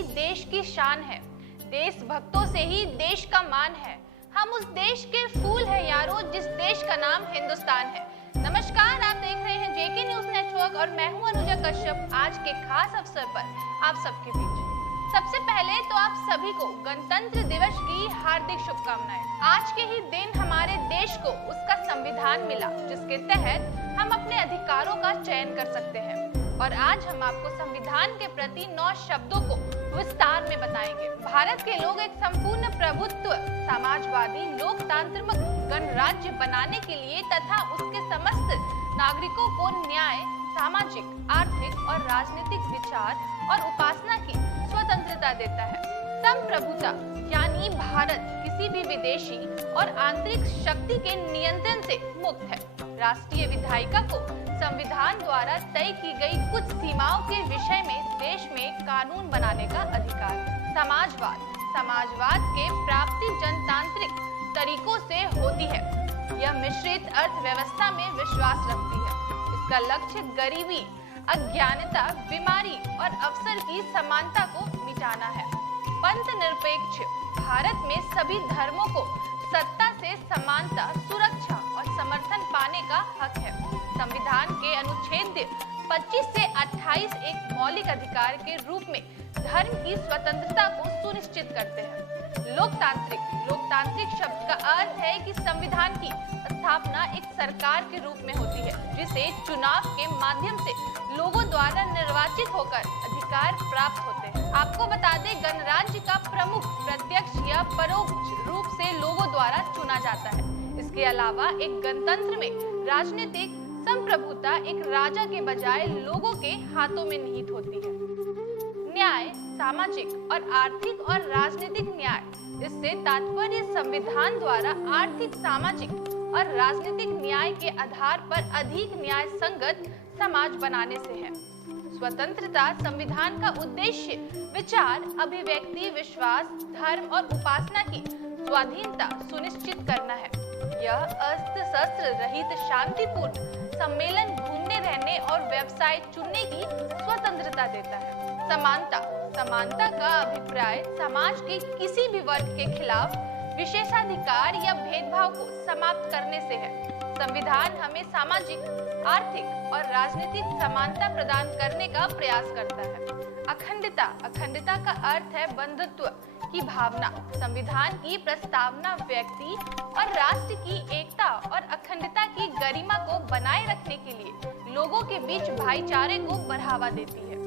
ही देश की शान है। देशभक्तों से ही देश का मान है। हम उस देश के फूल हैं यारो, जिस देश का नाम हिंदुस्तान है। नमस्कार, आप देख रहे हैं जेके न्यूज नेटवर्क और मैं हूं अनुजा कश्यप। आज के खास अवसर पर आप सबके बीच सबसे पहले तो आप सभी को गणतंत्र दिवस की हार्दिक शुभकामनाएं। आज के ही दिन हमारे देश को उसका संविधान मिला, जिसके तहत हम अपने अधिकारों का चयन कर सकते हैं। और आज हम आपको संविधान के प्रति 9 शब्दों को विस्तार में बताएंगे। भारत के लोग एक संपूर्ण प्रभुत्व, समाजवादी, लोकतांत्रिक गणराज्य बनाने के लिए तथा उसके समस्त नागरिकों को न्याय, सामाजिक, आर्थिक और राजनीतिक विचार और उपासना की स्वतंत्रता देता है। संप्रभुता यानी भारत किसी भी विदेशी और आंतरिक शक्ति के नियंत्रण से मुक्त है। राष्ट्रीय विधायिका को संविधान द्वारा तय की गई कुछ सीमाओं के विषय में देश में कानून बनाने का अधिकार। समाजवाद के प्राप्ति जनतांत्रिक तरीकों से होती है। यह मिश्रित अर्थव्यवस्था में विश्वास रखती है। इसका लक्ष्य गरीबी, अज्ञानता, बीमारी और अवसर की समानता को मिटाना है। पंथ निरपेक्ष भारत में सभी धर्मों को सत्ता से समानता, सुरक्षा और समर्थन पाने का हक है। संविधान के अनुच्छेद 25 से 28 एक मौलिक अधिकार के रूप में धर्म की स्वतंत्रता को सुनिश्चित करते हैं। लोकतांत्रिक शब्द का अर्थ है कि संविधान की स्थापना एक सरकार के रूप में होती है, जिसे चुनाव के माध्यम से लोगों द्वारा निर्वाचित होकर अधिकार प्राप्त होते हैं। आपको बता दें, गणराज्य का प्रमुख प्रत्यक्ष या परोक्ष रूप से लोगों द्वारा चुना जाता है। इसके अलावा एक गणतंत्र में राजनीतिक संप्रभुता एक राजा के बजाय लोगों के हाथों में निहित होती है। न्याय, सामाजिक और आर्थिक और राजनीतिक न्याय, इससे तात्पर्य संविधान द्वारा आर्थिक, सामाजिक और राजनीतिक न्याय के आधार पर अधिक न्याय संगत समाज बनाने से है। स्वतंत्रता संविधान का उद्देश्य विचार, अभिव्यक्ति, विश्वास, धर्म और उपासना की स्वाधीनता सुनिश्चित करना है। यह अस्त्र शस्त्र रहित शांतिपूर्ण सम्मेलन, घूमने, रहने और व्यवसाय चुनने की स्वतंत्रता देता है। समानता का अभिप्राय समाज के किसी भी वर्ग के खिलाफ विशेषाधिकार या भेदभाव को समाप्त करने से है। संविधान हमें सामाजिक, आर्थिक और राजनीतिक समानता प्रदान करने का प्रयास करता है। अखंडता का अर्थ है बंधुत्व की भावना। संविधान की प्रस्तावना व्यक्ति और राष्ट्र की एकता और अखंडता की गरिमा को बनाए रखने के लिए लोगों के बीच भाईचारे को बढ़ावा देती है।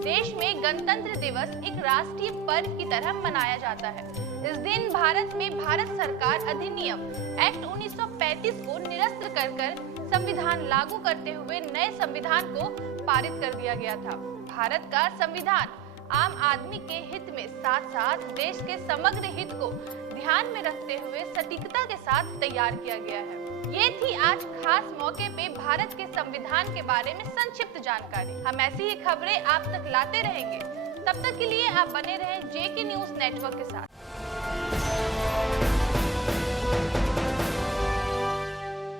देश में गणतंत्र दिवस एक राष्ट्रीय पर्व की तरह मनाया जाता है। इस दिन भारत में भारत सरकार अधिनियम एक्ट 1935 को निरस्त कर संविधान लागू करते हुए नए संविधान को पारित कर दिया गया था। भारत का संविधान आम आदमी के हित में साथ साथ देश के समग्र हित को ध्यान में रखते हुए सटीकता के साथ तैयार किया गया है। ये थी आज खास मौके पे भारत के संविधान के बारे में संक्षिप्त जानकारी। हम ऐसी ही खबरें आप तक लाते रहेंगे। तब तक के लिए आप बने रहें जेके न्यूज नेटवर्क के साथ।